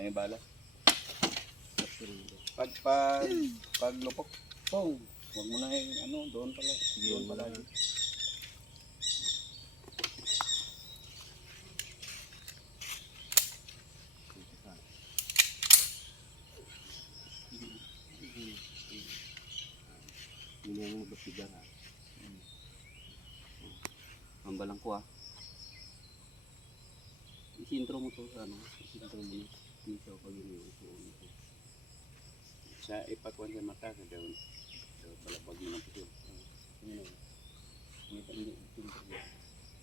Tangay bala. Pag lupok, pong. Huwag mo na doon pala. Doon pala. Hindi mo magsigar ha. Mambalang ko ha. Isintro mo to sa isintro mo ni. Dito pag iniupo nito. Sa ipakwan sa mata sa daon. Balabag mo ng puso.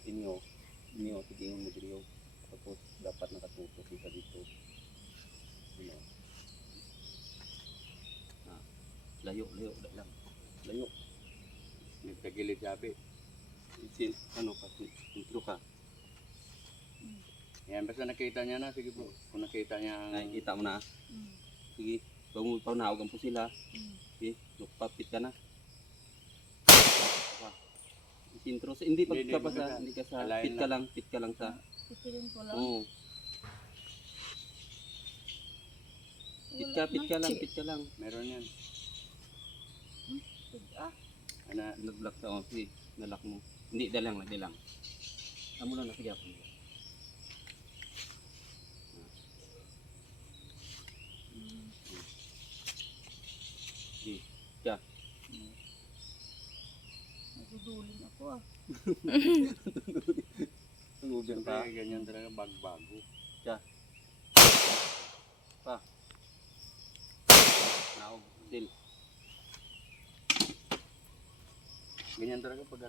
Inyo, tigingin mo dito. Tapos dapat nakatutok isa dito. Layo lang. Layo. Nagtagilid sabi. Intro ka. Yan, basta nakita niya na. Sige po. Kung nakita niya. Nakikita mo na. Sige, panahawgan po sila. Sige, lupapit ka na. Intro sa hindi pag ka pa sa hindi ka sa pit ka lang sa. Pipirin ko lang. Oo. Pit ka lang. Meron yan. Nag-lock sa sige, nalock mo. Hindi dalang. Amo lang sige ako. Sige, ka. Nagudulin ako ah. Tunggugan pa. Siyempre, ganyan talaga bago. Pa. Naog, still. Ganyan talaga pag